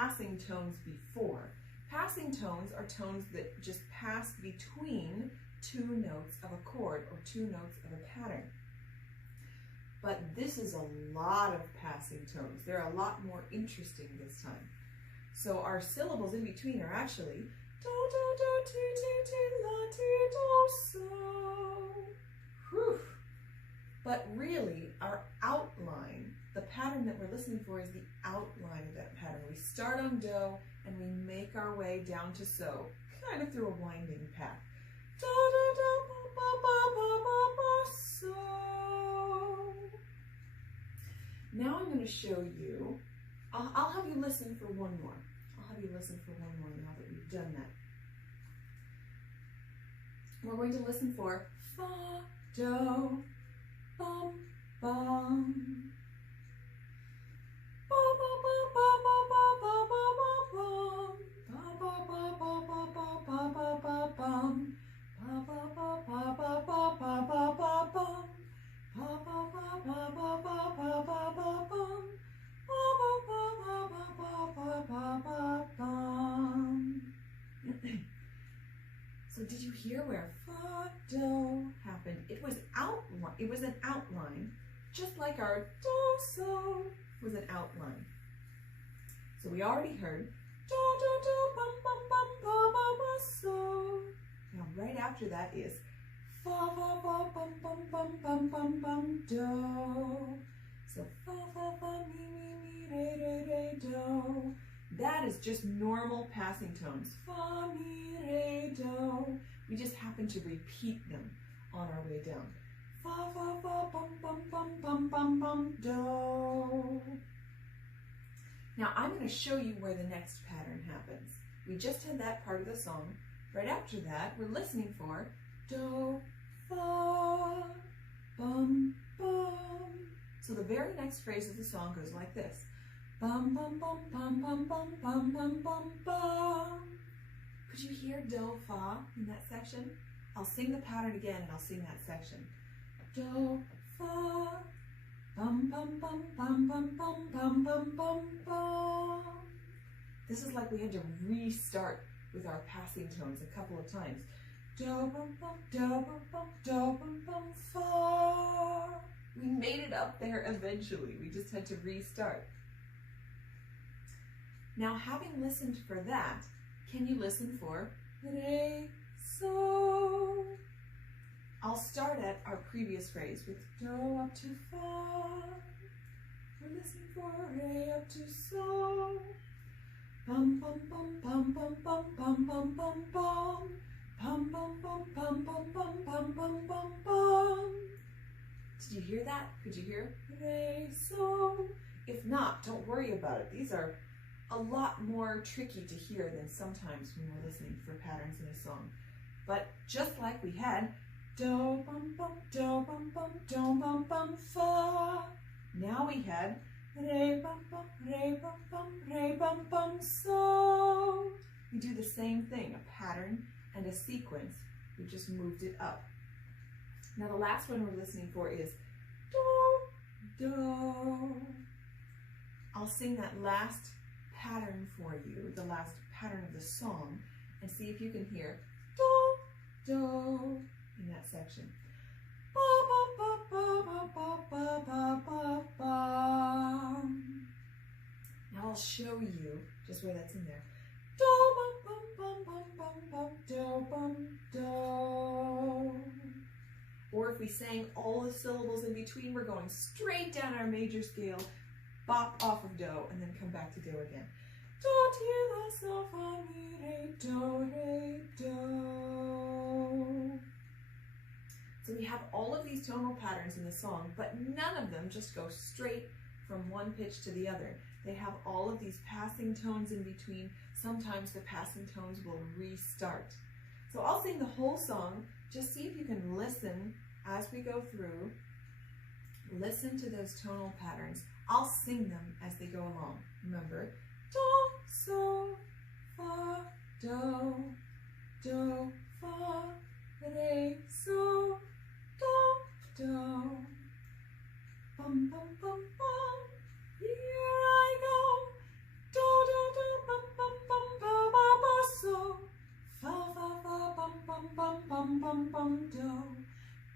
passing tones before. Passing tones are tones that just pass between two notes of a chord or two notes of a pattern. But this is a lot of passing tones. They're a lot more interesting this time. So our syllables in between are actually do, do, do, ti, ti, ti, la, ti, do, so. Whew. But really, our outline, the pattern that we're listening for is the outline of that pattern. We start on do and we make our way down to so, kind of through a winding path. Do, do, do, ba, ba, ba, ba, ba, so. Now I'm going to show you, I'll have you listen for one more. I'll have you listen for one more now that we've done that. We're going to listen for fa, do, bum, bum. Ba, ba, ba, ba, ba, ba, ba, ba, bum. Ba, ba, ba, ba, ba, ba, ba, ba, bum. Ba, ba, ba, ba, ba, ba, ba, ba, ba, bum. Ba, ba, ba, ba, ba, ba, ba, ba, ba, bum. Ba, ba, ba, ba, ba, ba, ba, ba, bum. So did you hear where fa, do happened? It was outline. It was an outline, just like our do, so was an outline. So we already heard do, do, do, bum, bum, bum, ba, ba, ba, so. Now right after that is fa, fa, fa, bum, bum, bum, bum, bum, bum, do. So fa, fa, fa, mi, mi, mi, re, re, re, do. That is just normal passing tones. Fa, mi, re, do. We just happen to repeat them on our way down. Fa, fa, fa, bum, bum, bum, bum, bum, bum, do. Now I'm going to show you where the next pattern happens. We just had that part of the song. Right after that, we're listening for do, fa, bum, bum. So the very next phrase of the song goes like this. Bum, bum, bum, bum, bum, bum, bum, bum, bum, bum. Could you hear do, fa in that section? I'll sing the pattern again and I'll sing that section. Do, fa, bum, bum, bum, bum, bum, bum, bum, bum, bum, bum. This is like we had to restart with our passing tones a couple of times. Do, bum, bum, do, bum, bum, do, bum, bum, fa. We made it up there eventually. We just had to restart. Now, having listened for that, can you listen for re, so? I'll start at our previous phrase with do up to fa. We're listening for re up to so. Bum, bum, bum, bum, bum, bum, bum, bum, bum, bum. Bum, bum, bum, bum, bum, bum, bum, bum, bum, bum. Did you hear that? Could you hear re, so? If not, don't worry about it. These are a lot more tricky to hear than sometimes when we're listening for patterns in a song. But just like we had do, bum, bum, do, bum, bum, do, bum, bum, fa. Now we had re, bum, bum, re, bum, bum, re, bum, bum, so. We do the same thing, a pattern and a sequence. We just moved it up. Now the last one we're listening for is do, do. I'll sing that last pattern for you, the last pattern of the song, and see if you can hear do, do in that section. Ba, ba, ba, ba, ba, ba, ba, ba, ba. Now I'll show you just where that's in there. Do, bum, bum, bum, bum, bum, bum, do, bum, do. Or if we sang all the syllables in between, we're going straight down our major scale, bop off of do, and then come back to do again. Do, ti, la, so, fa, mi, re, do, re, do. So we have all of these tonal patterns in the song, but none of them just go straight from one pitch to the other. They have all of these passing tones in between. Sometimes the passing tones will restart. So I'll sing the whole song. Just see if you can listen as we go through. Listen to those tonal patterns. I'll sing them as they go along. Remember, do, so, fa, do, do, fa, re, so, do, do. Bum, bum, bum, bum. Here I go. Do, do, do,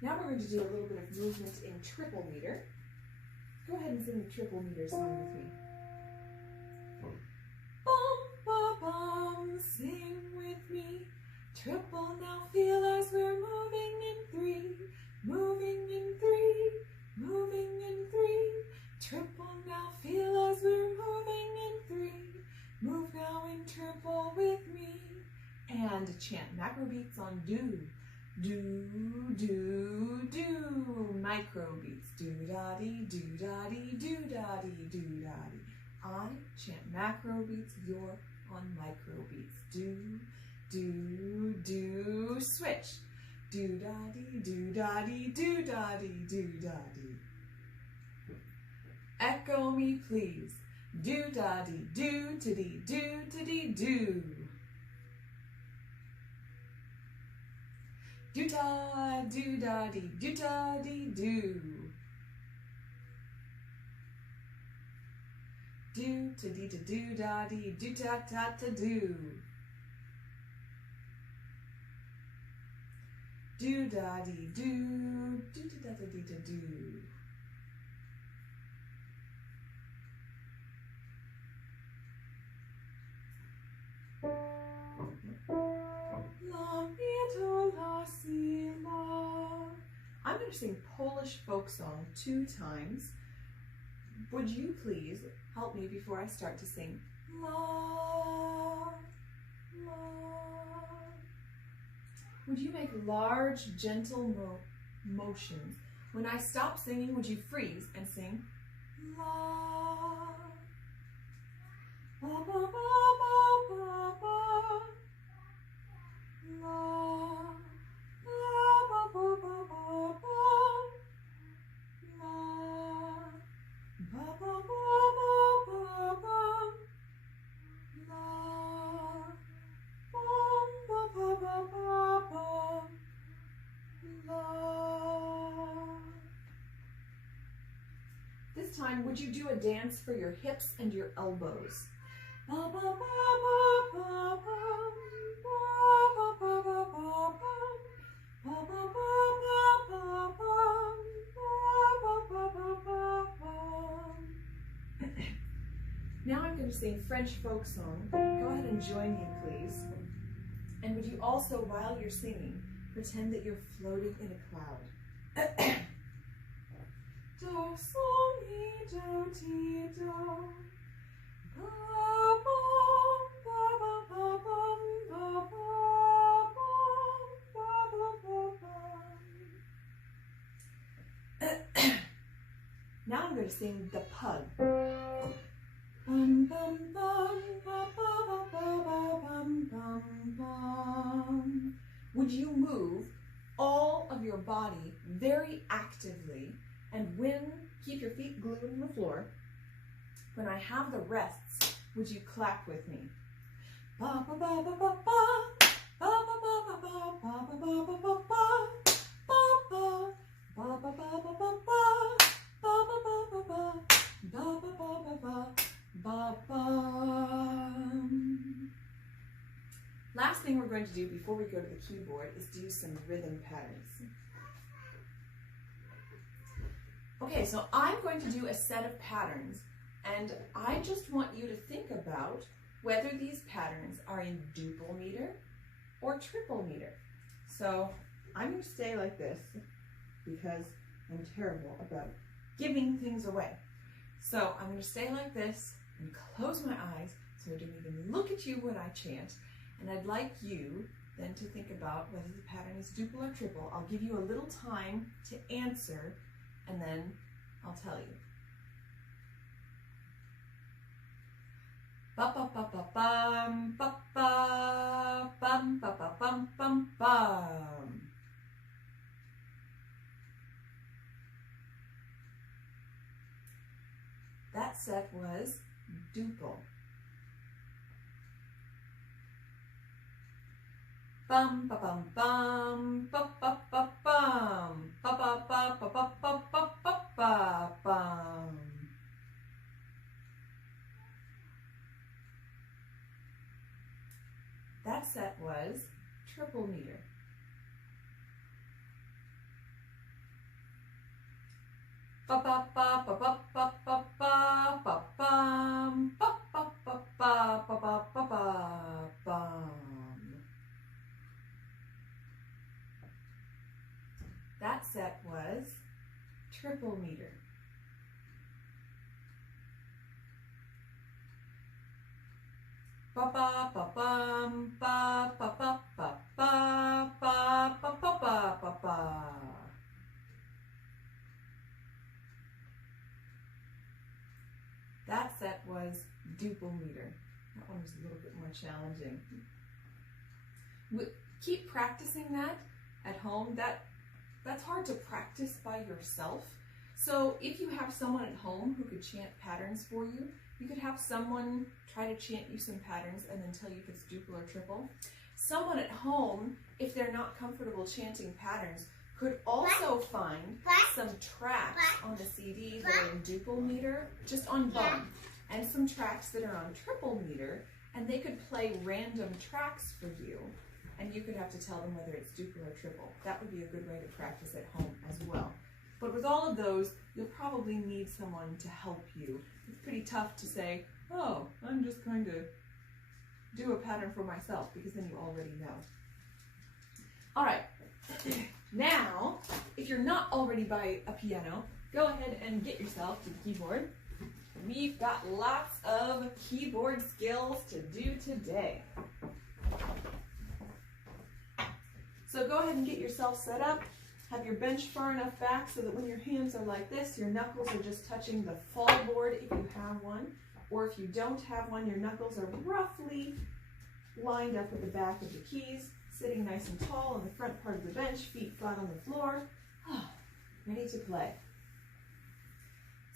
Now we're going to do a little bit of movement in triple meter. Go ahead and sing the triple meter song with me. Bum, ba, bum, sing with me. Triple now, feel as we're moving in three, moving in three, moving in three. Triple now, feel as we're moving in three. Move now in triple with me. And chant Macrobeats on do. Do, do, do. Microbeats. Do-da-dee, do-da-dee, do-da-dee, do-da-dee. I chant Macrobeats, you're on Microbeats. Do, do, do. Switch. Do-da-dee, do-da-dee, do-da-dee, do-da-dee. Echo me, please. Do-da-dee, do-to-dee, do-to-dee, do. Do-da, do-da-dee, do-da-dee, do. Do-to-dee-to-do-da-dee, do-ta-ta-ta-do. Do-da-dee, do, do-ta-ta-ta-dee-to-do. I'm going to sing Polish folk song 2 times. Would you please help me before I start to sing la, la? Would you make large, gentle motions? When I stop singing, would you freeze and sing la, ba, ba, ba, ba, ba, ba, la, la, ba, ba, ba, ba, ba, la, ba, ba, ba, ba, ba, ba, la, bum, ba, ba, ba, ba, ba, la. This time, would you do a dance for your hips and your elbows? Ba, ba, ba, ba, ba, ba. Now I'm going to sing French folk song. Go ahead and join me, please. And would you also, while you're singing, pretend that you're floating in a cloud? Do, sol, mi, do, ti, do. Ba, bum, ba, ba, ba, bum, ba, ba, bum, ba, ba, ba, bum. Now I'm going to sing The Pug. Bum, bum, bum, ba, ba, ba, ba, bum, bum, bum. Would you move all of your body very actively, and keep your feet glued on the floor. When I have the rests, would you clap with me? Ba ba ba ba ba ba, ba ba ba ba ba, ba ba ba ba ba ba, ba ba ba ba ba ba ba ba, ba ba ba ba ba, ba ba ba ba ba ba. Last thing we're going to do before we go to the keyboard is do some rhythm patterns. Okay, so I'm going to do a set of patterns, and I just want you to think about whether these patterns are in duple meter or triple meter. So I'm going to stay like this because I'm terrible about giving things away. So I'm going to stay like this and close my eyes so I don't even look at you when I chant. And I'd like you then to think about whether the pattern is duple or triple. I'll give you a little time to answer, and then I'll tell you. Ba ba ba ba bum ba ba bum ba ba bum bum bum. That set was duple. Bum ba bum bum ba ba ba bum ba ba ba ba ba ba ba ba ba bum. That set was triple meter. Ba ba ba ba ba ba ba ba ba bum ba ba ba ba ba ba ba ba bum. That set was triple meter. Ba ba ba bum ba ba ba ba ba ba ba ba ba ba ba. That set was duple meter. That one was a little bit more challenging. Keep practicing that at home. That's hard to practice by yourself. So if you have someone at home who could chant patterns for you, you could have someone try to chant you some patterns and then tell you if it's duple or triple. Someone at home, if they're not comfortable chanting patterns, could also find some tracks on the CD that are in duple meter, just on bum, and some tracks that are on triple meter, and they could play random tracks for you, and you could have to tell them whether it's duple or triple. That would be a good way to practice at home as well. But with all of those, you'll probably need someone to help you. It's pretty tough to say, oh, I'm just going to do a pattern for myself, because then you already know. All right. Now, if you're not already by a piano, go ahead and get yourself to the keyboard. We've got lots of keyboard skills to do today. So go ahead and get yourself set up. Have your bench far enough back so that when your hands are like this, your knuckles are just touching the fall board if you have one. Or if you don't have one, your knuckles are roughly lined up with the back of the keys, sitting nice and tall on the front part of the bench, feet flat on the floor. Ready to play.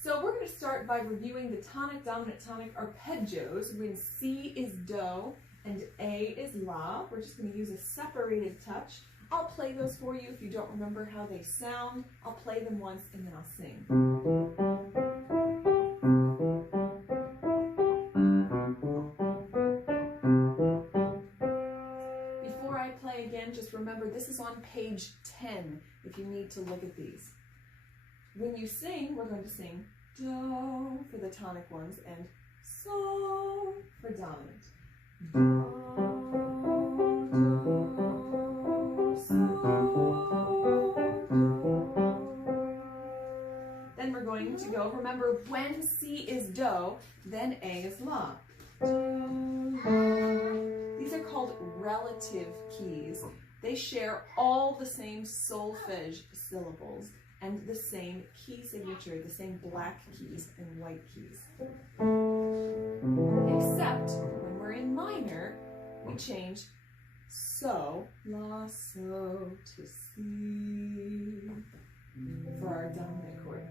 So we're going to start by reviewing the tonic, dominant, tonic arpeggios when C is Do and A is La. We're just going to use a separated touch. I'll play those for you if you don't remember how they sound. I'll play them once and then I'll sing. Before I play again, just remember this is on page 10 if you need to look at these. When you sing, we're going to sing Do for the tonic ones and So for dominant. Do, so, do. Then we're going to go, remember when C is Do, then A is La. Do, La. These are called relative keys. They share all the same solfege syllables and the same key signature, the same black keys and white keys. Except when we're in minor, we change So, La, So to C for our dominant chord.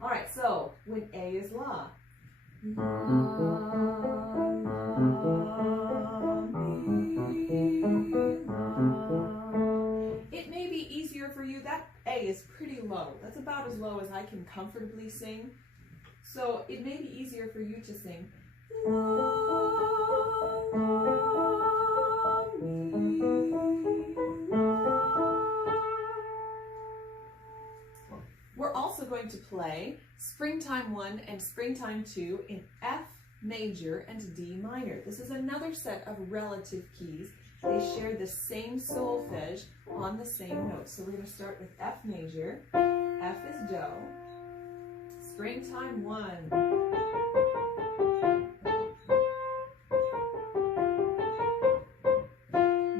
All right, so when A is La, La, Mi, La. It may be easier for you. That A is pretty low. That's about as low as I can comfortably sing. So it may be easier for you to sing La, La, Mi, La. We're also going to play Springtime 1 and Springtime 2 in F major and D minor. This is another set of relative keys. They share the same solfege on the same note. So we're going to start with F major. F is Do. Springtime 1.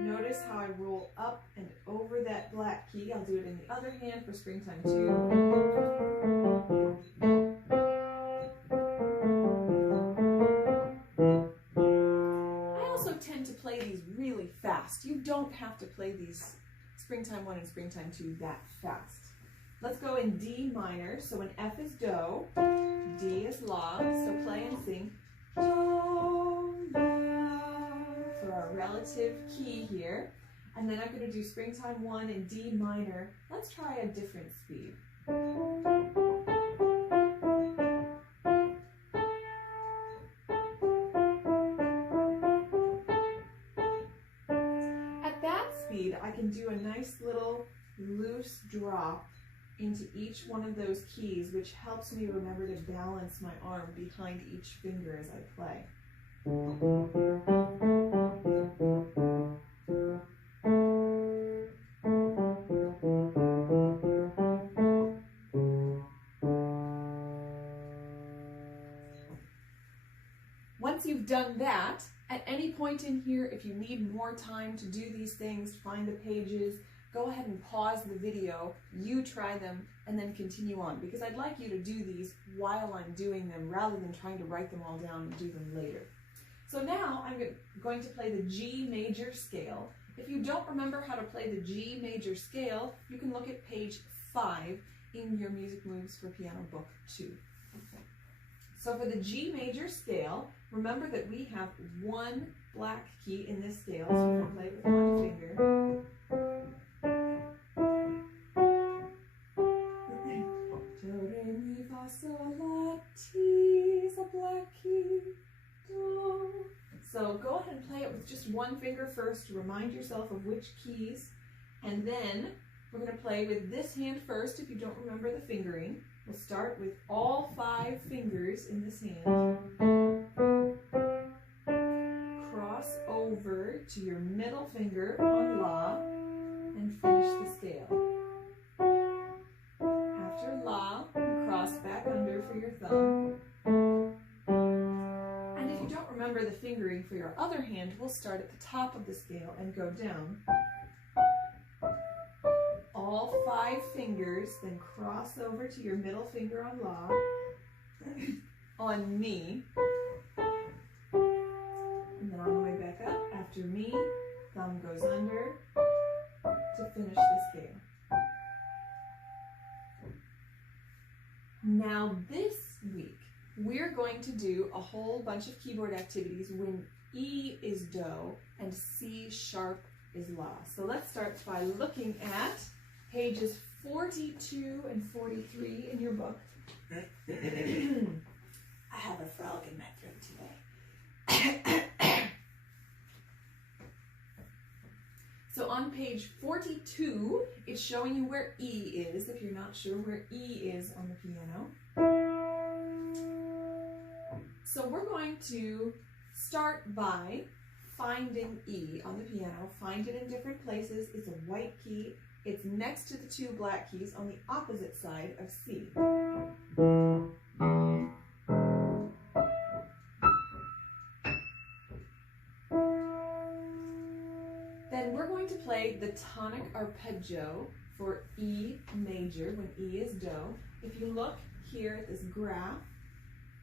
Notice how I roll up and over that black key. I'll do it in the other hand for Springtime 2. Play these really fast. You don't have to play these Springtime 1 and Springtime 2 that fast. Let's go in D minor. So when F is Do, D is La. So play and sing Do, La for our relative key here. And then I'm going to do Springtime 1 in D minor. Let's try a different speed. I can do a nice little loose drop into each one of those keys, which helps me remember to balance my arm behind each finger as I play. Once you've done that, at any point in here, if you need more time to do these things, find the pages, go ahead and pause the video, you try them, and then continue on, because I'd like you to do these while I'm doing them rather than trying to write them all down and do them later. So now I'm going to play the G major scale. If you don't remember how to play the G major scale, you can look at page 5 in your Music Moves for Piano book 2. So for the G major scale, remember that we have one black key in this scale, so we're going to play with one finger. Do, re, mi, fa, sol, la, ti is a black key. Do. So go ahead and play it with just one finger first to remind yourself of which keys, and then we're going to play with this hand first if you don't remember the fingering. We'll start with all 5 fingers in this hand. Cross over to your middle finger on La and finish the scale. After La, you cross back under for your thumb. And if you don't remember the fingering for your other hand, we'll start at the top of the scale and go down. All 5 fingers, then cross over to your middle finger on La, on Mi, and then on the way back up, after Mi, thumb goes under to finish the scale. Now this week, we're going to do a whole bunch of keyboard activities when E is Do and C sharp is La. So let's start by looking at pages 42 and 43 in your book. I have a frog in my throat today. So on page 42, it's showing you where E is, if you're not sure where E is on the piano. So we're going to start by finding E on the piano. Find it in different places. It's a white key. It's next to the 2 black keys on the opposite side of C. Then we're going to play the Tonic Arpeggio for E major when E is Do. If you look here at this graph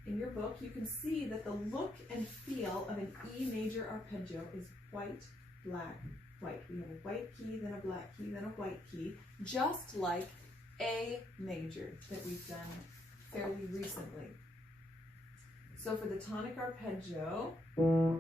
in your book, you can see that the look and feel of an E major arpeggio is white, black, white. We have a white key, then a black key, then a white key, just like A major that we've done fairly recently. So for the Tonic Arpeggio, the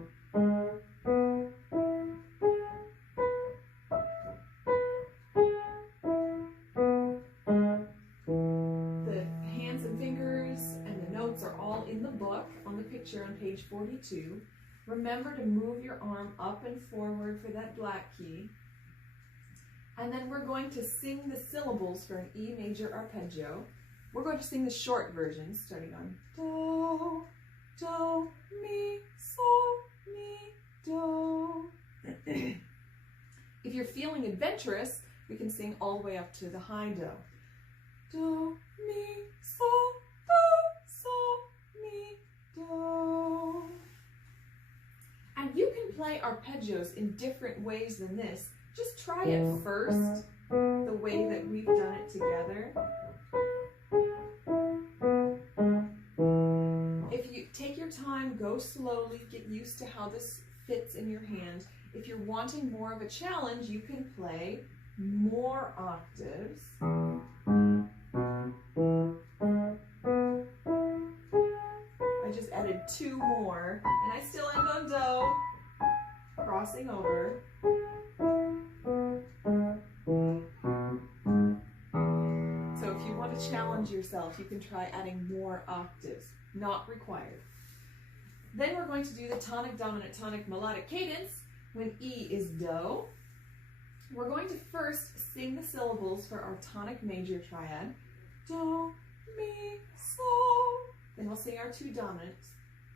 hands and fingers and the notes are all in the book on the picture on page 42. Remember to move your arm up and forward for that black key. And then we're going to sing the syllables for an E major arpeggio. We're going to sing the short version, starting on Do, Do, Mi, Sol, Mi, Do. If you're feeling adventurous, we can sing all the way up to the high Do. Do, Mi, Sol, Mi, Do. And you can play arpeggios in different ways than this. Just try it first, the way that we've done it together. If you take your time, go slowly, get used to how this fits in your hand. If you're wanting more of a challenge, you can play more octaves. I just added 2 more, and I still end on Do, crossing over. So if you want to challenge yourself, you can try adding more octaves, not required. Then we're going to do the tonic dominant tonic melodic cadence when E is Do. We're going to first sing the syllables for our tonic major triad. Do, mi, sol. Then we'll sing our two dominants.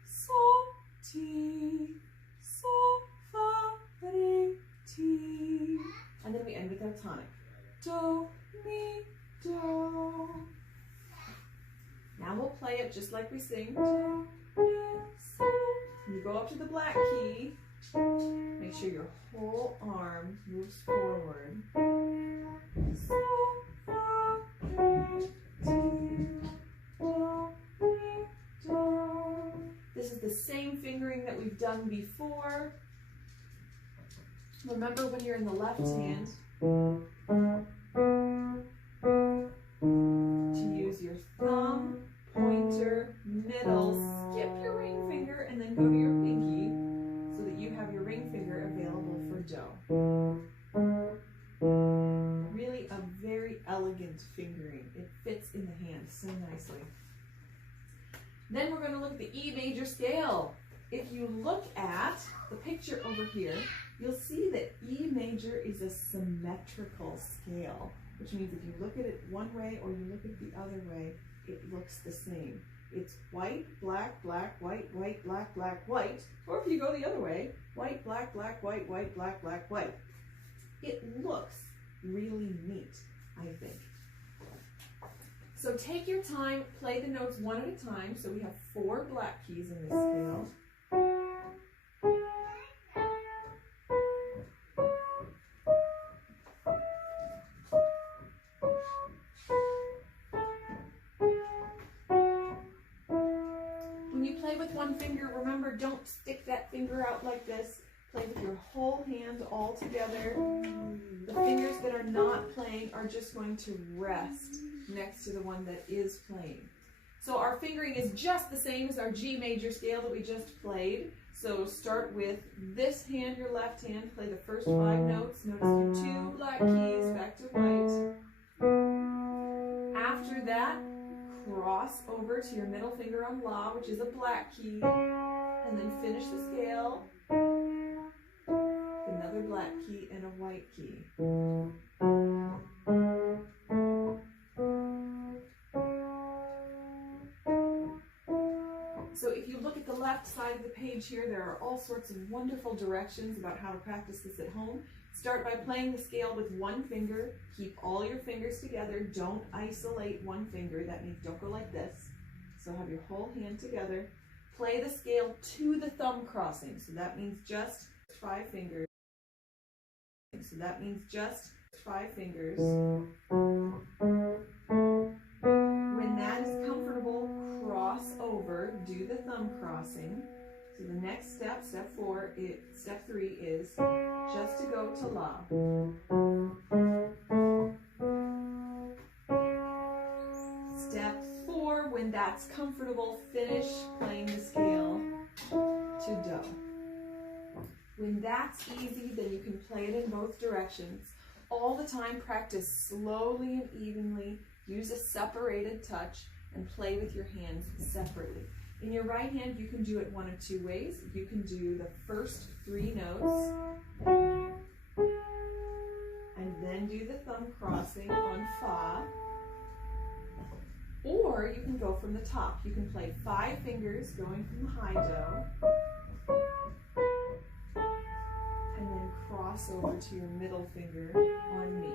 Sol, ti, sol, fa, re, ti. And then we end with our tonic. Do, mi, do. Now we'll play it just like we sing. Do, mi, sol. You go up to the black key. Make sure your whole arm moves forward. So, fa, re, ti, do, mi, do. This is the same fingering that we've done before. Remember when you're in the left hand to use your thumb, pointer, middle, skip your ring finger, and then go to your pinky so that you have your ring finger available for do. Really a very elegant fingering. It fits in the hand so nicely. Then we're going to look at the E major scale. If you look at the picture over here, you'll see that E major is a symmetrical scale, which means if you look at it one way or you look at it the other way, it looks the same. It's white, black, black, white, white, black, black, white. Or if you go the other way, white, black, black, white, white, black, black, white. It looks really neat, I think. So take your time, play the notes one at a time. So we have 4 black keys in this scale. When you play with one finger, remember, don't stick that finger out like this. Play with your whole hand all together. The fingers that are not playing are just going to rest next to the one that is playing. So our fingering is just the same as our G major scale that we just played. So start with this hand, your left hand, play the first 5 notes. Notice your 2 black keys back to white. After that, cross over to your middle finger on La, which is a black key, and then finish the scale. Another black key and a white key. So if you look at the left side of the page here, there are all sorts of wonderful directions about how to practice this at home. Start by playing the scale with one finger. Keep all your fingers together. Don't isolate one finger. That means don't go like this. So have your whole hand together. Play the scale to the thumb crossing. So that means just 5 fingers. So that means just 5 fingers. When that is comfortable, cross over, do the thumb crossing. So the next step, step 3 is just to go to La. Step 4, when that's comfortable, finish playing the scale to Do. When that's easy, then you can play it in both directions. All the time, practice slowly and evenly. Use a separated touch and play with your hands separately. In your right hand, you can do it one of 2 ways. You can do the first 3 notes and then do the thumb crossing on Fa. Or you can go from the top. You can play 5 fingers going from the high Do. And then cross over to your middle finger on Mi.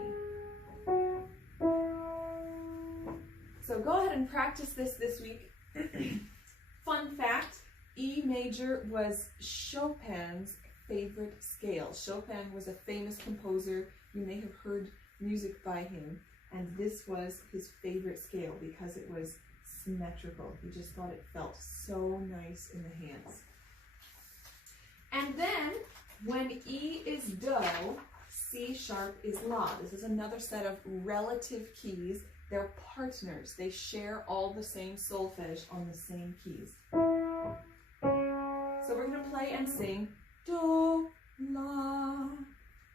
So go ahead and practice this week. Fun fact, E major was Chopin's favorite scale. Chopin was a famous composer. You may have heard music by him. And this was his favorite scale because it was symmetrical. He just thought it felt so nice in the hands. And then, when E is Do, C sharp is La. This is another set of relative keys. They're partners. They share all the same solfege on the same keys. So we're going to play and sing Do, La,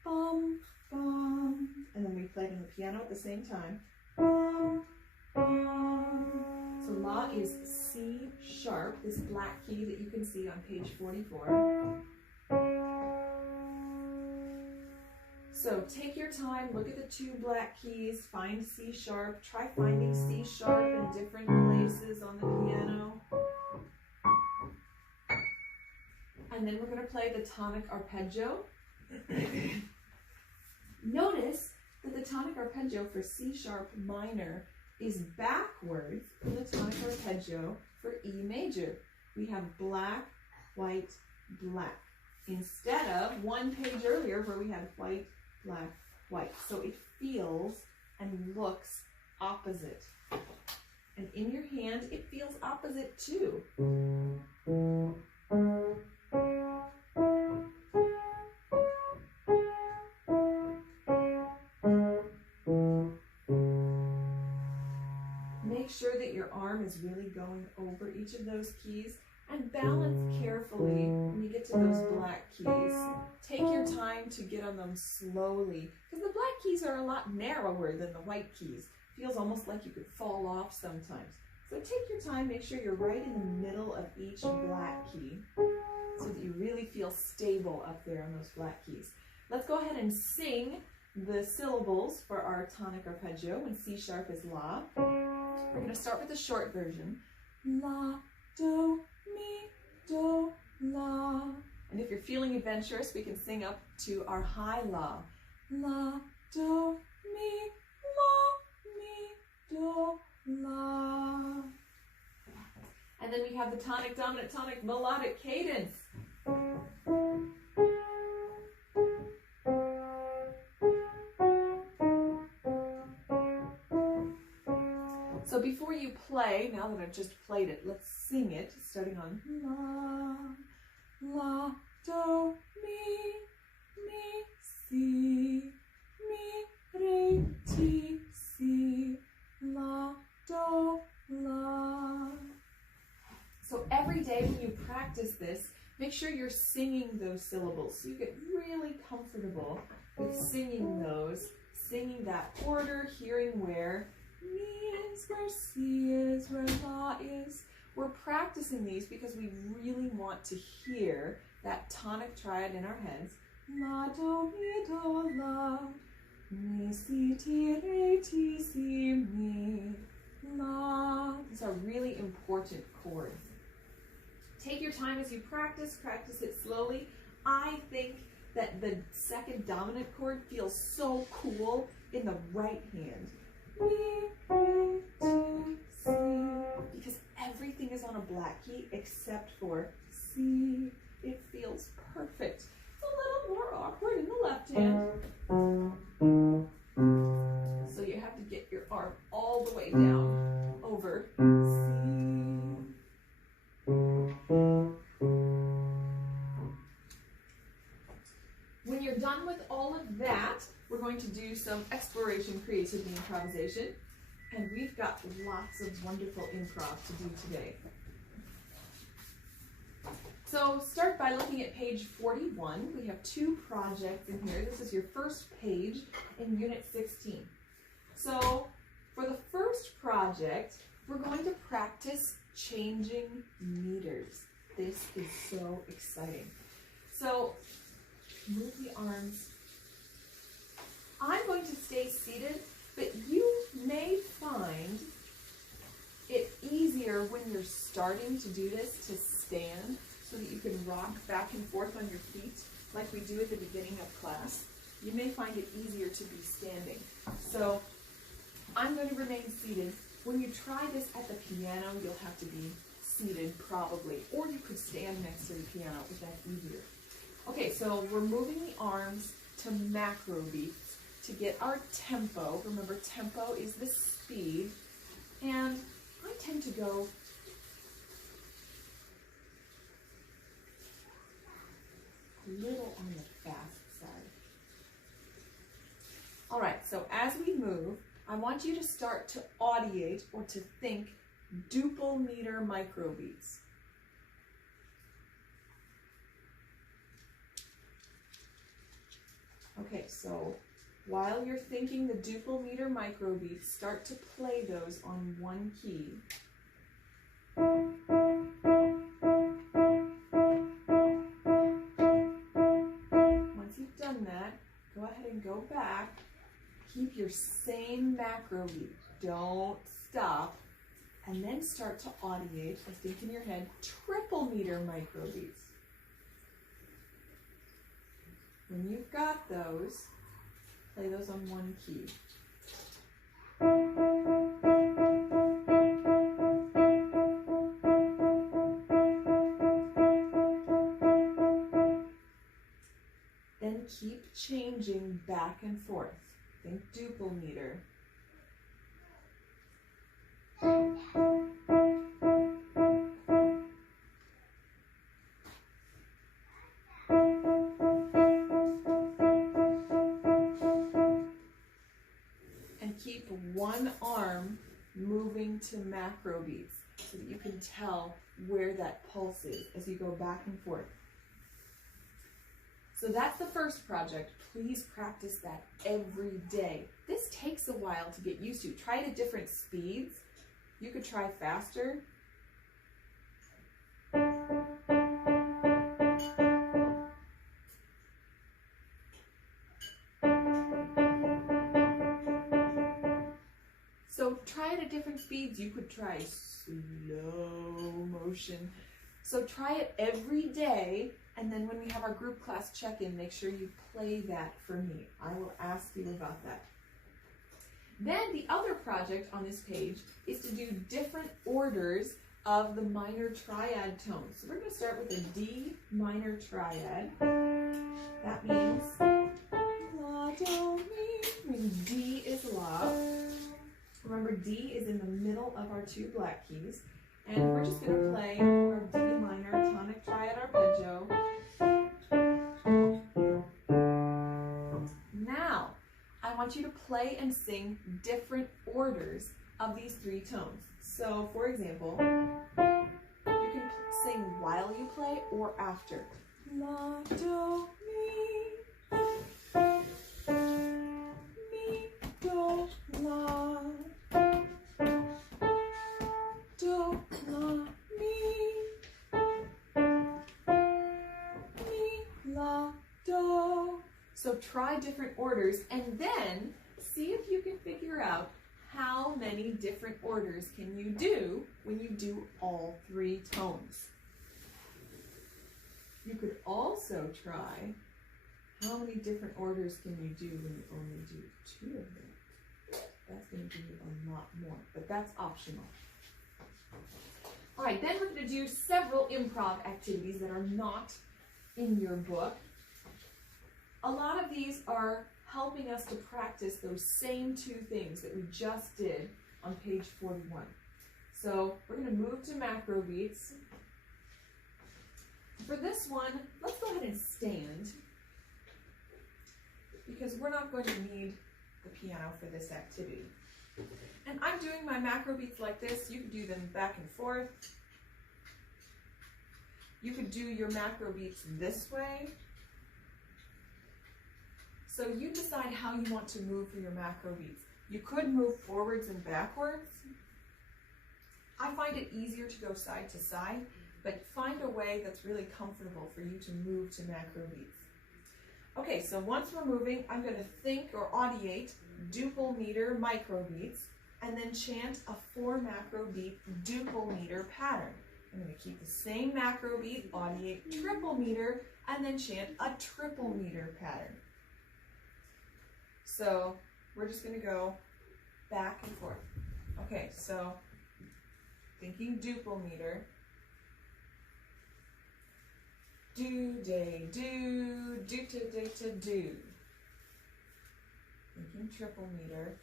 bum, bum. And then we play it on the piano at the same time. Bum, bum. So La is C sharp, this black key that you can see on page 44. So take your time, look at the two black keys, find C sharp, try finding C sharp in different places on the piano. And then we're going to play the tonic arpeggio. Notice that the tonic arpeggio for C sharp minor is backwards from the tonic arpeggio for E major. We have black, white, black, instead of one page earlier where we had white, black, white. So it feels and looks opposite. And in your hand, it feels opposite too. Make sure that your arm is really going over each of those keys, and balance carefully when you get to those black keys. Take your time to get on them slowly, because the black keys are a lot narrower than the white keys. Feels almost like you could fall off sometimes. So take your time, make sure you're right in the middle of each black key so that you really feel stable up there on those black keys. Let's go ahead and sing the syllables for our tonic arpeggio when C sharp is La. We're going to start with the short version. La, do, mi, do, la. And if you're feeling adventurous, we can sing up to our high La. La, do, mi, do, la. And then we have the tonic, dominant, tonic, melodic cadence. So before you play, now that I've just played it, let's sing it, starting on La, La, Do, Mi, Si, Mi, Re, Ti, Si, La, Do, La. So every day when you practice this, make sure you're singing those syllables so you get really comfortable with singing those, singing that order, hearing where Mi is, where C is, where La is. We're practicing these because we really want to hear that tonic triad in our heads. La, do, mi, do, la. Mi, si, ti, re, ti, si, mi, la. These are really important chords. Take your time as you practice it slowly. I think that the second dominant chord feels so cool in the right hand. Mi, re, ti, si. Because everything is on a black key except for C. It feels perfect. It's a little more awkward in the left hand. So you have to get your arm all the way down over C. When you're done with all of that, we're going to do some exploration, creativity, improvisation. And we've got lots of wonderful improv to do today. So start by looking at page 41. We have two projects in here. This is your first page in Unit 16. So for the first project, we're going to practice changing meters. This is so exciting. So move the arms. I'm going to stay seated, but you may find it easier when you're starting to do this to stand so that you can rock back and forth on your feet like we do at the beginning of class. You may find it easier to be standing. So I'm going to remain seated. When you try this at the piano, you'll have to be seated probably, or you could stand next to the piano if that's easier. Okay, so we're moving the arms to Macrobeats to get our tempo. Remember, tempo is the speed, and I tend to go a little on the fast side. All right, so as we move, I want you to start to audiate or to think duple meter microbeats. Okay, so while you're thinking the duple meter microbeats, start to play those on one key. Once you've done that, go ahead and go keep your same macro beat. Don't stop. And then start to audiate, or think in your head, triple meter microbeats. When you've got those, play those on one key. Then keep changing back and forth. Think duple meter. Keep one arm moving to macro beats so that you can tell where that pulse is as you go back and forth. So that's the first project. Please practice that every day. This takes a while to get used to. Try it at different speeds. You could try faster. So try it at different speeds. You could try slow motion. So try it every day, and then when we have our group class check-in, make sure you play that for me. I will ask you about that. Then the other project on this page is to do different orders of the minor triad tones. So we're going to start with a D minor triad. That means La, Do, Mi. Means D is La. Remember, D is in the middle of our two black keys. And we're just going to play our D minor tonic triad arpeggio. Now, I want you to play and sing different orders of these three tones. So, for example, you can sing while you play or after. La, Do, Mi. Mi, Do, La. Do, La, Mi. Mi, La, Do. So try different orders and then see if you can figure out how many different orders can you do when you do all three tones. You could also try how many different orders can you do when you only do two of them. That's going to give you a lot more, but that's optional. All right, then we're going to do several improv activities that are not in your book. A lot of these are helping us to practice those same two things that we just did on page 41. So we're going to move to Macrobeats. For this one, let's go ahead and stand, because we're not going to need the piano for this activity. And I'm doing my Macrobeats like this. You could do them back and forth. You could do your Macrobeats this way. So you decide how you want to move for your Macrobeats. You could move forwards and backwards. I find it easier to go side to side, but find a way that's really comfortable for you to move to Macrobeats. Okay, so once we're moving, I'm going to think or audiate duple meter microbeats and then chant a 4 macrobeat duple meter pattern. I'm going to keep the same macrobeat, audiate triple meter, and then chant a triple meter pattern. So we're just going to go back and forth. Okay, so thinking duple meter. Do, day, do, do, to, day, to, do. Thinking triple meter.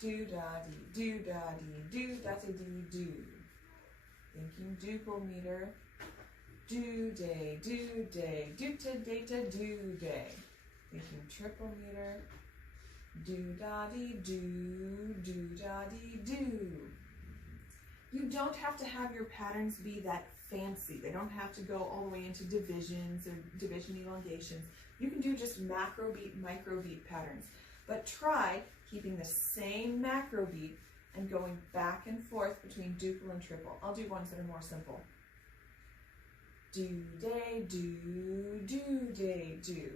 Do, da, dee, do, da, dee, do, da, dee, do. Thinking duple meter. Do, day, do, day, do, to, day, to, do, day. Thinking triple meter. Do, da, dee, do, da, dee, do. You don't have to have your patterns be that fancy. They don't have to go all the way into divisions or division elongations. You can do just macrobeat, microbeat patterns. But try keeping the same macrobeat and going back and forth between duple and triple. I'll do ones that are more simple. Do, day, do, day, do.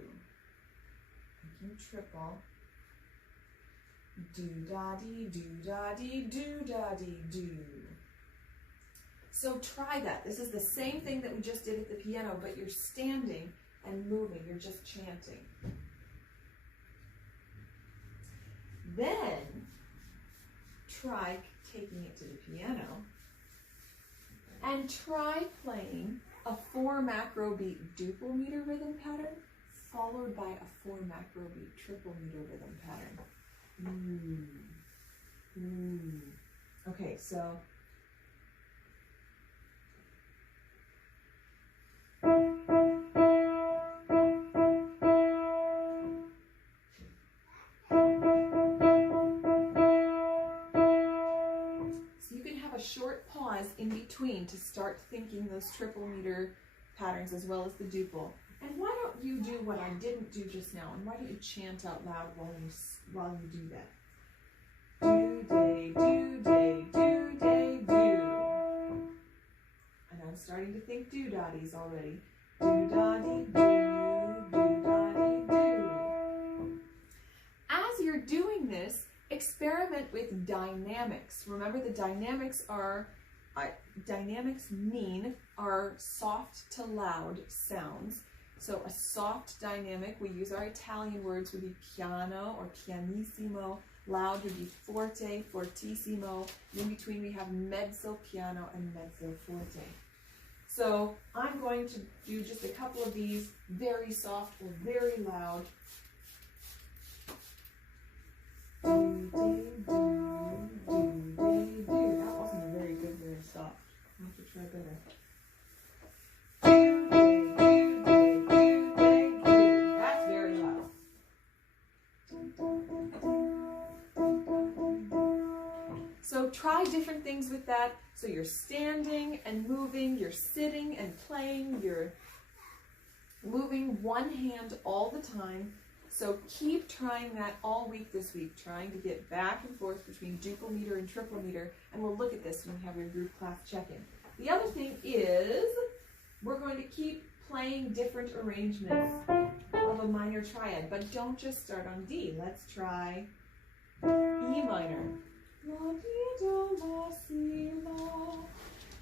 Thinking triple. Do-da-dee, do-da-dee, do-da-dee, do. So try that. This is the same thing that we just did at the piano, but you're standing and moving. You're just chanting. Then try taking it to the piano and try playing a 4 macrobeat duple meter rhythm pattern followed by a 4 macrobeat triple meter rhythm pattern. Okay, so you can have a short pause in between to start thinking those triple meter patterns as well as the duple. And why don't you do what I didn't do just now? And why don't you chant out loud while you do that? Do-day, do-day, do-day, do. And I'm starting to think do-dotties already. Do-dotty, do, do-dotty, do. As you're doing this, experiment with dynamics. Remember, the dynamics mean our soft to loud sounds. So a soft dynamic, we use our Italian words, would be piano or pianissimo. Loud would be forte, fortissimo. In between we have mezzo piano and mezzo forte. So I'm going to do just a couple of these, very soft or very loud. Do, do, do, do, do, do. That wasn't a very good, very soft. I'll have to try better. Do, do, do, do, do, do, do. That's very loud. So try different things with that. So you're standing and moving, you're sitting and playing, you're moving one hand all the time. So keep trying that all week this week, trying to get back and forth between duple meter and triple meter, and we'll look at this when we have your group class check-in. The other thing is we're going to keep playing different arrangements of a minor triad, but don't just start on D. Let's try E minor. La, di, do, la, si, la.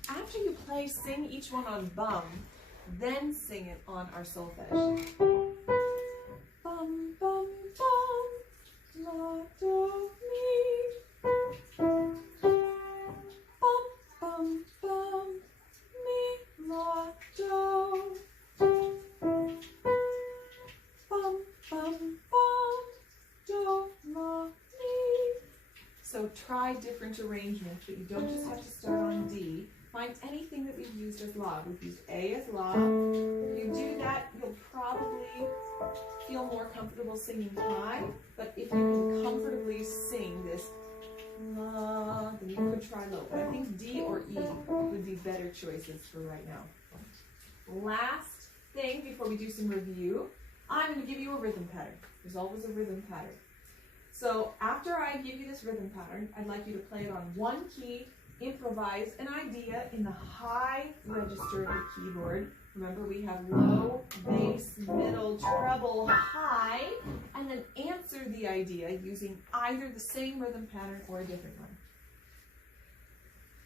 After you play, sing each one on bum, then sing it on our solfege. Bum, bum, bum, la, do, mi. Bum, bum, bum, mi, la, do. Bum, bum, bum, do, la, mi. So try different arrangements, but you don't just have to start on D. Find anything that we've used as La. We've used A as La. If you do that, you'll probably feel more comfortable singing high, but if you can comfortably sing this La, then you could try low. But I think D or E would be better choices for right now. Last thing before we do some review, I'm going to give you a rhythm pattern. There's always a rhythm pattern. So after I give you this rhythm pattern, I'd like you to play it on one key, improvise an idea in the high register of the keyboard. Remember, we have low, bass, middle, treble, high, and then answer the idea using either the same rhythm pattern or a different one.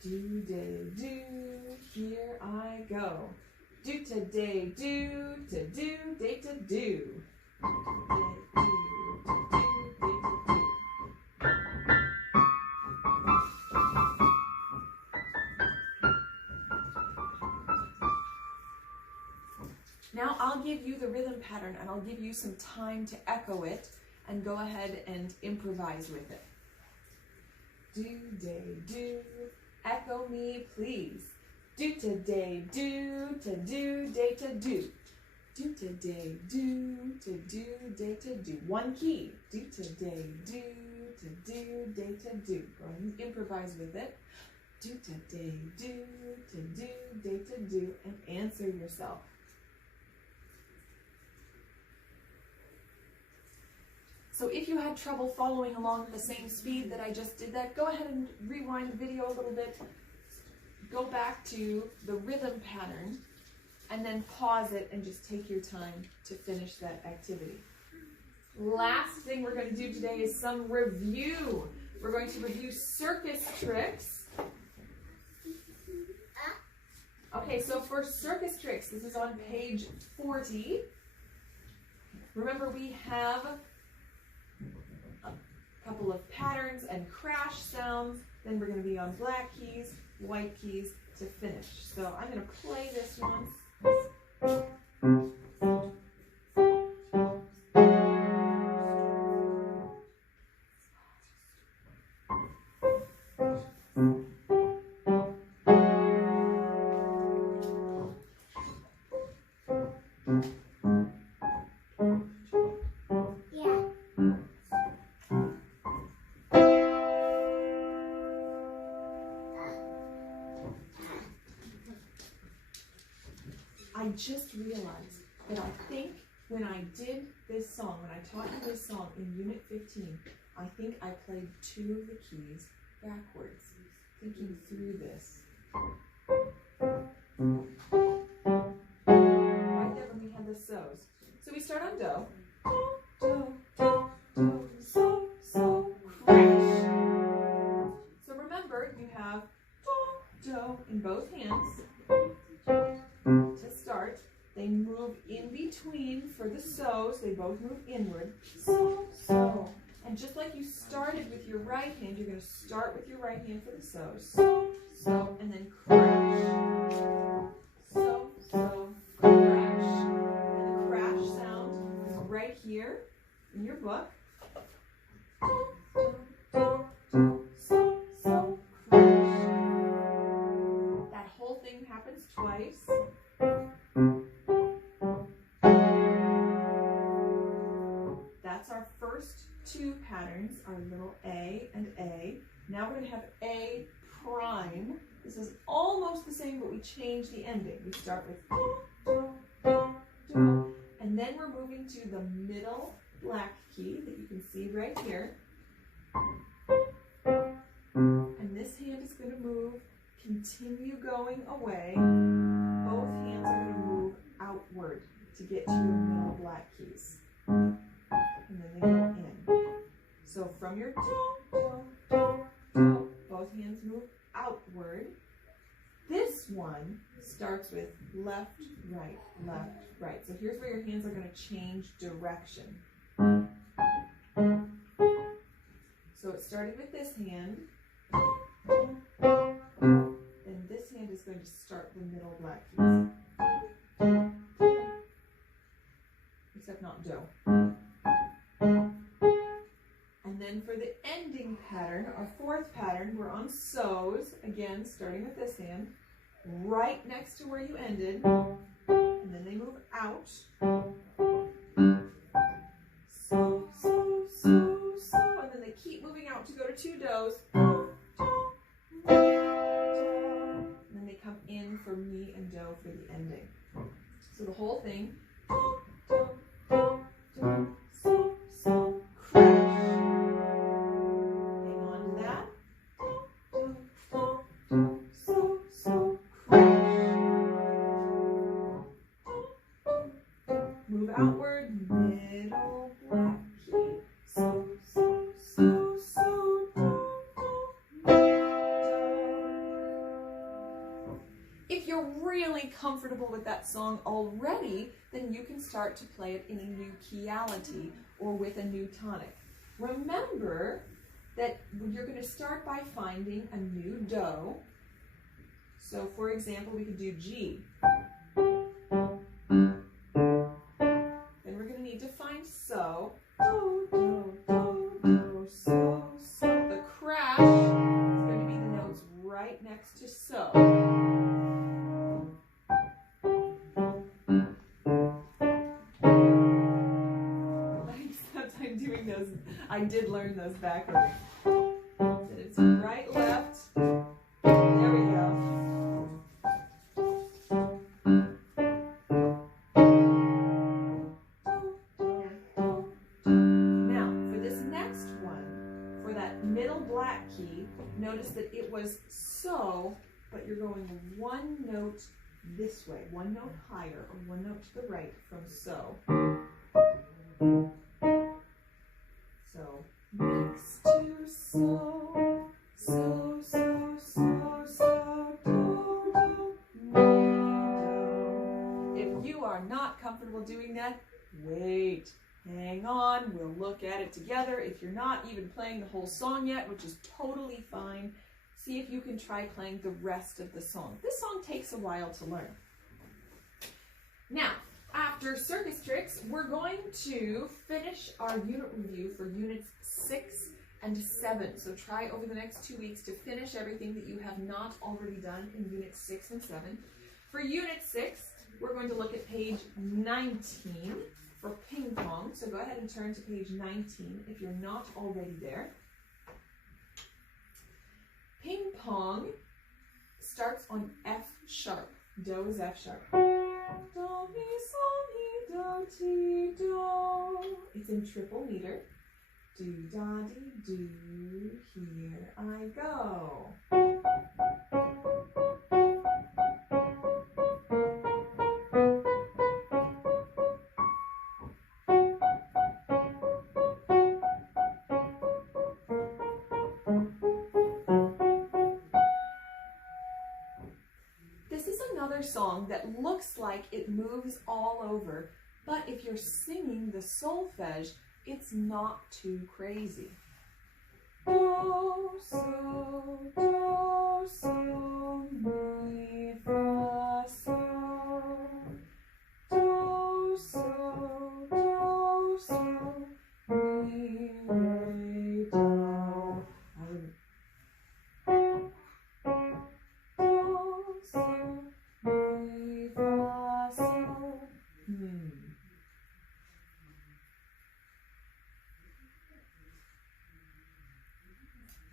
Do, day, do, here I go. Do, to, day, do, to, do, day, to, do. Do, to, day, do, to, do, day, to, do. Now I'll give you the rhythm pattern and I'll give you some time to echo it and go ahead and improvise with it. Do, day, do, echo me please. Do, to, day, do, day, to, do. Do, to, day, do, day, to, do. One key. Do, to, day, do, day, to, do. Go ahead and improvise with it. Do, to, day, do, day, to, do, and answer yourself. So if you had trouble following along at the same speed that I just did that, go ahead and rewind the video a little bit. Go back to the rhythm pattern and then pause it and just take your time to finish that activity. Last thing we're going to do today is some review. We're going to review circus tricks. Okay, so for circus tricks, this is on page 40. Remember, we have a couple of patterns and crash sounds. Then we're going to be on black keys, white keys to finish. So I'm going to play this one. I just realized that I think when I did this song, when I taught you this song in Unit 15, I think I played 2 of the keys backwards, thinking through this. Right there when we had the so's. So we start on do. Do, do, do, so, so, crash. So remember, you have do in both hands. To start, they move in between for the so's, they both move inward. So, so. And just like you started with your right hand, you're going to start with your right hand for the so's. So, so, and then crash. So, so, crash. And the crash sound is right here in your book. So, so, crash. That whole thing happens twice. That's our first 2 patterns, our little A and A. Now we're going to have A prime. This is almost the same, but we change the ending. We start with do, do, do, and then we're moving to the middle black key that you can see right here. And this hand is going to move, continue going away. Both hands are going to move outward to get to your middle black keys. And then they go in. So from your do, do, do, do, both hands move outward. This one starts with left, right, left, right. So here's where your hands are going to change direction. So it's starting with this hand. And this hand is going to start the middle black keys. Except not do. And then for the ending pattern, our 4th pattern, we're on so's, again, starting with this hand, right next to where you ended, and then they move out. So, so, so, so, and then they keep moving out to go to 2 do's. And then they come in for mi and do for the ending. So the whole thing, do, do, do, so, so, crash. Hang on to that. Do, do, do, so, so, crash. Move outward, middle black key. So, so, so, so, do, do, do. If you're really comfortable with that song already, then you can start to play it in a new keyality or with a new tonic. Remember that you're going to start by finding a new do. So for example, we could do G. Then we're going to need to find so. Do, do, do, do, so, so. The crash is going to be the notes right next to so. I did learn those backwards. So it's right, left. There we go. Now, for this next one, for that middle black key, notice that it was so, but you're going 1 note this way, 1 note higher, or 1 note to the right from so. So mix to so, so, so, so, so, do, do, mi, do. If you are not comfortable doing that, wait. Hang on, we'll look at it together. If you're not even playing the whole song yet, which is totally fine, see if you can try playing the rest of the song. This song takes a while to learn. Now, after Circus Tricks, we're going to finish our unit review for units 6 and 7. So try over the next 2 weeks to finish everything that you have not already done in units 6 and 7. For unit 6, we're going to look at page 19 for ping pong. So go ahead and turn to page 19 if you're not already there. Ping pong starts on F sharp. Do is F sharp. Do, mi, sol, mi, do, ti, do. It's in triple meter. Do, da, di, do. Here I go. Song that looks like it moves all over, but if you're singing the solfege, it's not too crazy. Do, so, mi, fa, sol. Do, so, mi, re, do.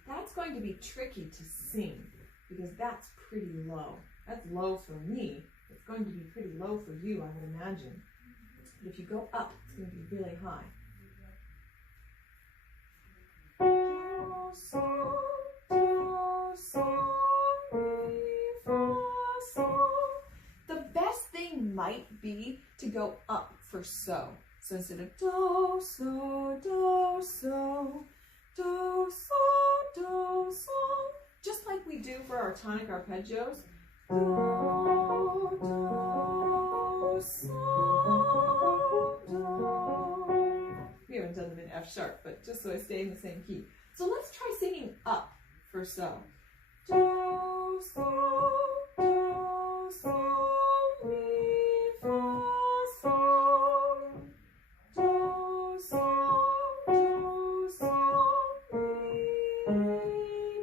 That's going to be tricky to sing because that's pretty low. That's low for me. It's going to be pretty low for you, I would imagine. But if you go up, it's going to be really high. Do, so, mi, fa, sol. The best thing might be to go up for so. So instead of do, so, do, so, do, so, do, so, just like we do for our tonic arpeggios. Do, do, so, do. We haven't done them in F sharp, but just so I stay in the same key. So let's try singing up for so. Do, so, mi, fa, sol. Do, so, mi,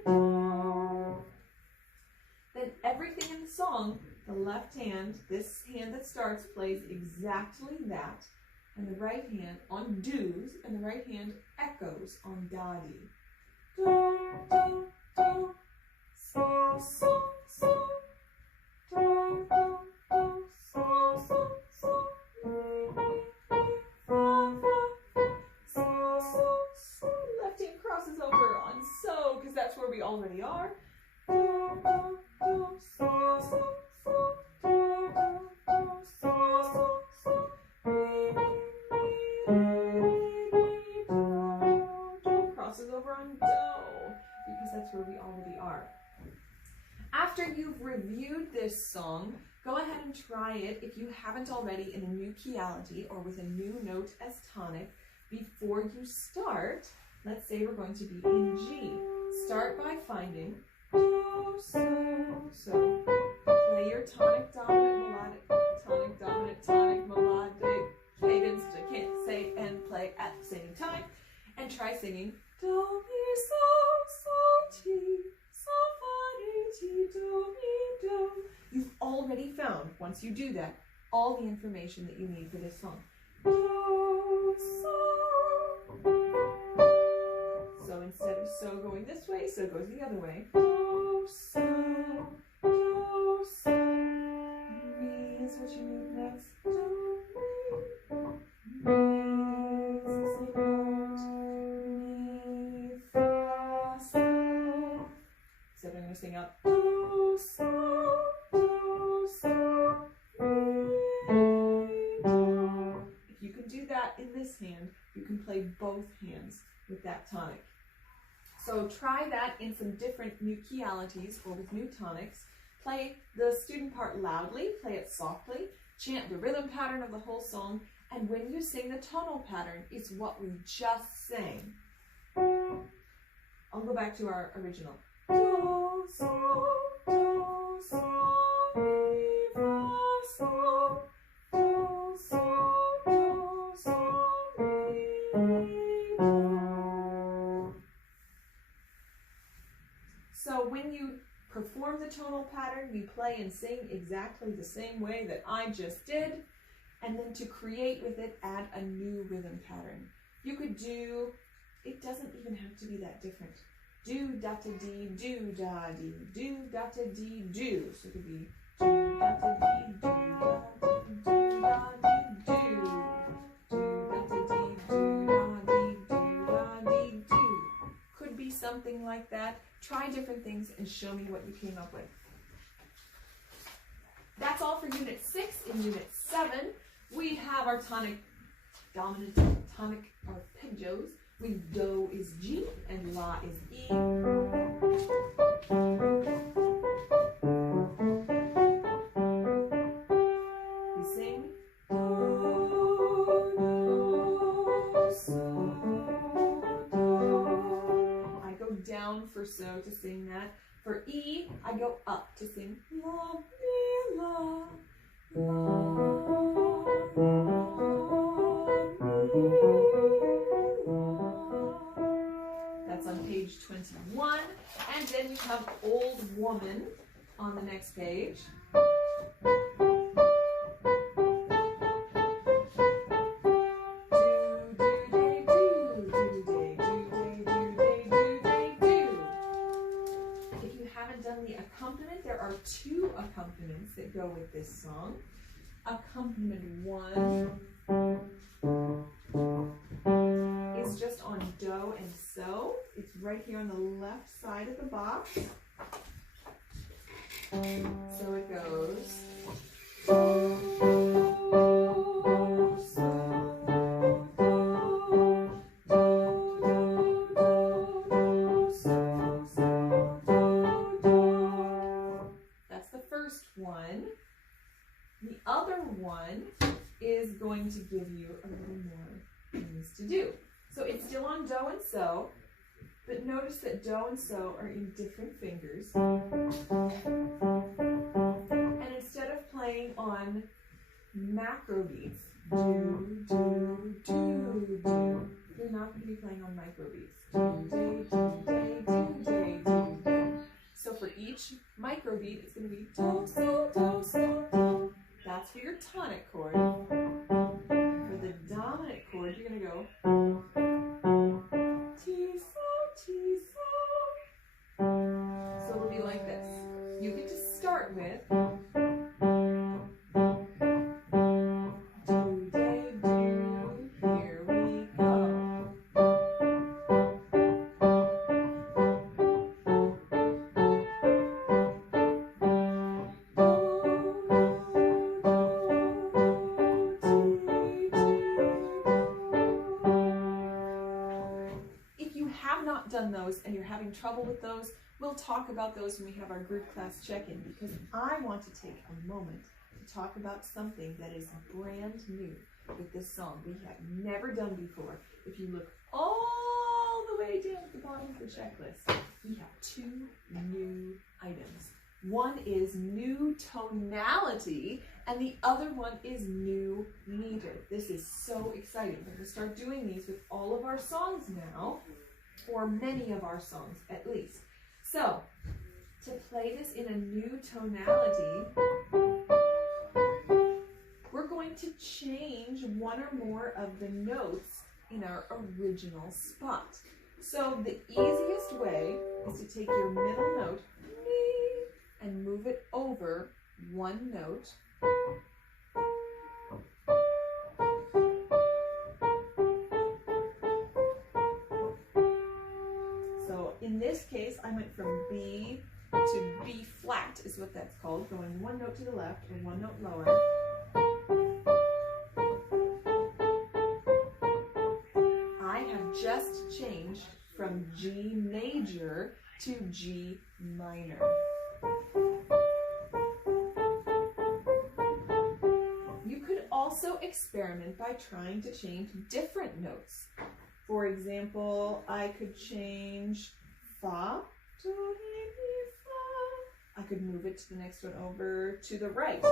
do. Then everything in the song, the left hand, this hand that starts, plays exactly that, and the right hand on do's, and the right hand echoes on da-di. Do, do, do, so, so, so. Do, do, do, so, so, so. Mi, mi, fa, fa. So, so, so. Left hand crosses over on so, because that's where we already are. Do, do, do, so, so, so. Do, do, do, so, so, so. Mi, mi, mi, do. Crosses over on do, because that's where we already are. After you've reviewed this song, go ahead and try it if you haven't already in a new keyality or with a new note as tonic. Before you start, let's say we're going to be in G. Start by finding do, so. Play your tonic dominant melodic, tonic dominant, tonic melodic, cadence, which I can't say and play at the same time. And try singing do, mi, so, ti, so, fa, di, ti, do, mi, do. You've already found, once you do that, all the information that you need for this song. Do, so. So instead of so going this way, so goes the other way. Do, so, do, so. Mi is what you move next. Do, mi, mi is the same note. Mi, fa, sol. So I'm going to sing out. Do, so, mi, do. If you can do that in this hand, you can play both hands with that tonic. So try that in some different new keyalities or with new tonics. Play the student part loudly, play it softly, chant the rhythm pattern of the whole song, and when you sing the tonal pattern, it's what we just sang. I'll go back to our original. Do, so, mi, fa, so. Do, so, mi, do. So when you perform the tonal pattern, you play and sing exactly the same way that I just did, and then to create with it, add a new rhythm pattern. You could do, it doesn't even have to be that different. Do, da, da, dee, do, da, dee, do, da, da, dee, do. So it could be do, da, da, dee, do, da, dee, do, da, dee, do, da, da, dee, do, da, dee, do. Could be something like that. Try different things and show me what you came up with. That's all for Unit 6. In Unit 7, we have our tonic dominant tonic arpeggios. With do is G and la is E. We sing do, so, do. I go down for so to sing that. For E, I go up to sing la, mi, la, That's on page 21. And then we have Old Woman on the next page. The accompaniment, there are 2 accompaniments that go with this song. Accompaniment 1 is just on do and so. It's right here on the left side of the box. So it goes. The other one is going to give you a little more things to do. So it's still on do and so, but notice that do and so are in different fingers. And instead of playing on macrobeats, do, do, do, do, you're not going to be playing on microbeats. Do, day, do, day, do, day, do, day. So for each microbeat, it's going to be do, so, do, so, do. That's for your tonic chord. For the dominant chord, you're going to go T, so, T, so. So it'll be like this. You get to start with do, day, do. Here we go. Done those and you're having trouble with those, we'll talk about those when we have our group class check-in, because I want to take a moment to talk about something that is brand new with this song we have never done before. If you look all the way down at the bottom of the checklist, we have 2 new items. One is new tonality and the other one is new meter. This is so exciting. We're going to start doing these with all of our songs now, or many of our songs at least. So, to play this in a new tonality, we're going to change one or more of the notes in our original spot. So the easiest way is to take your middle note, mi, and move it over one note. In this case, I went from B to B flat, is what that's called, going one note to the left and one note lower. I have just changed to G minor. You could also experiment by trying to change different notes. For example, I could change Fa to Re, Mi, Fa. I could move it to the next one over to the right.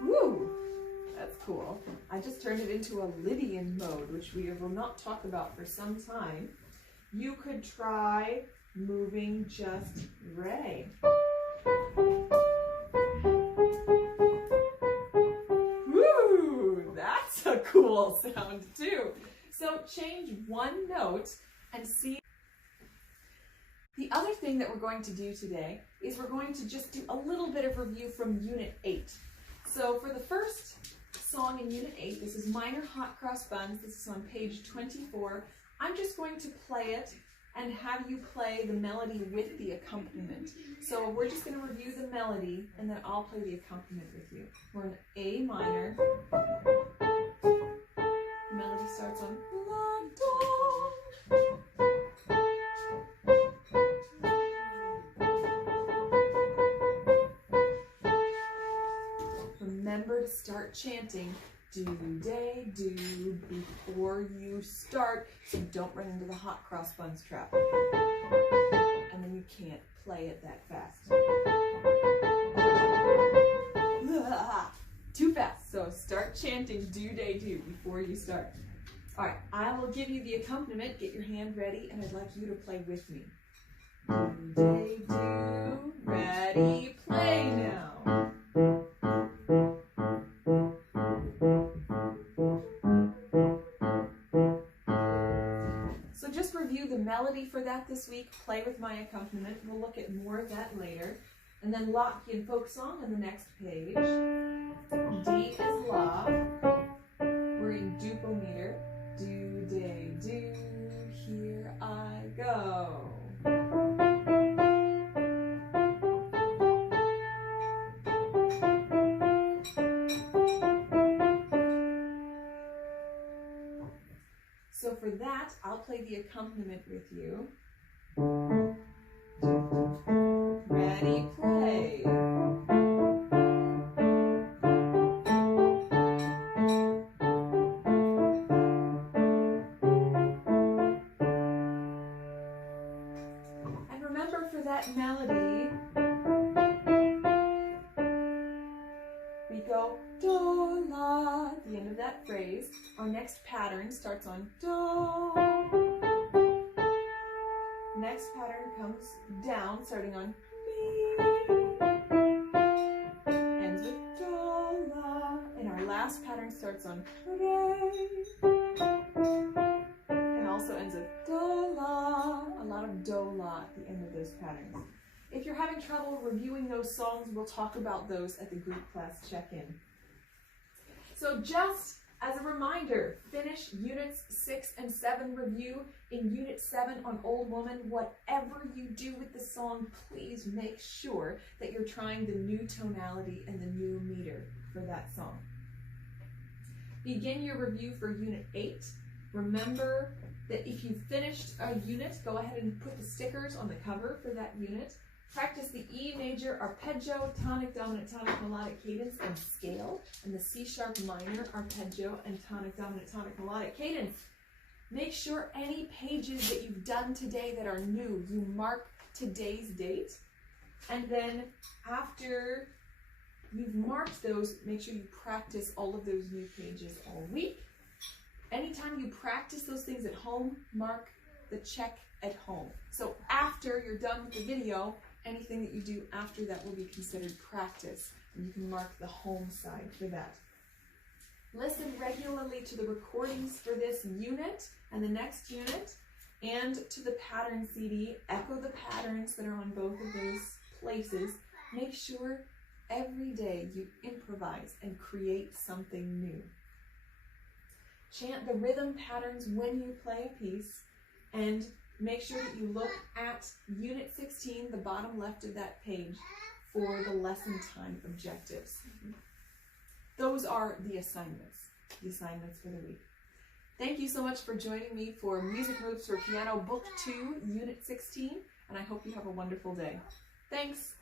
Woo! That's cool. I just turned it into a Lydian mode, which we will not talk about for some time. You could try moving just Re. Woo! That's a cool sound too. So change one note and see. The other thing that we're going to do today is we're going to just do a little bit of review from Unit 8. So for the first song in Unit 8, this is Minor Hot Cross Buns. This is on page 24. I'm just going to play it and have you play the melody with the accompaniment. So we're just going to review the melody and then I'll play the accompaniment with you. We're in A minor. The melody starts on La, Do. Remember to start chanting do, day, do before you start, so don't run into the hot cross buns trap. And then you can't play it that fast. Too fast, so start chanting do, day, do before you start. All right, I will give you the accompaniment. Get your hand ready, and I'd like you to play with me. Do, day, do, ready, play now. So just review the melody for that this week. Play with my accompaniment. We'll look at more of that later. And then Lockean folk song on the next page. D is La. We're in duple meter. Do, day, do, here I go. So for that, I'll play the accompaniment with you. Ready, play. And remember for that melody, we go do, la, at the end of that phrase. Our next pattern starts on do. Next pattern comes down, starting on mi. Ends with do, la. And our last pattern starts on re. And also ends with do, la. A lot of do, la at the end of those patterns. If you're having trouble reviewing those songs, we'll talk about those at the group class check-in. So just as a reminder, finish Units 6 and 7 review. In Unit 7 on Old Woman, whatever you do with the song, please make sure that you're trying the new tonality and the new meter for that song. Begin your review for Unit 8. Remember that if you finished a unit, go ahead and put the stickers on the cover for that unit. Practice the E major arpeggio, tonic, dominant, tonic, melodic, cadence, and scale, and the C sharp minor arpeggio and tonic, dominant, tonic, melodic, cadence. Make sure any pages that you've done today that are new, you mark today's date. And then after you've marked those, make sure you practice all of those new pages all week. Anytime you practice those things at home, mark the check at home. So after you're done with the video, anything that you do after that will be considered practice, and you can mark the home side for that. Listen regularly to the recordings for this unit and the next unit, and to the pattern CD. Echo the patterns that are on both of those places. Make sure every day you improvise and create something new. Chant the rhythm patterns when you play a piece, and make sure that you look at Unit 16, the bottom left of that page, for the lesson time objectives. Those are the assignments for the week. Thank you so much for joining me for Music Moves for Piano Book 2, Unit 16, and I hope you have a wonderful day. Thanks!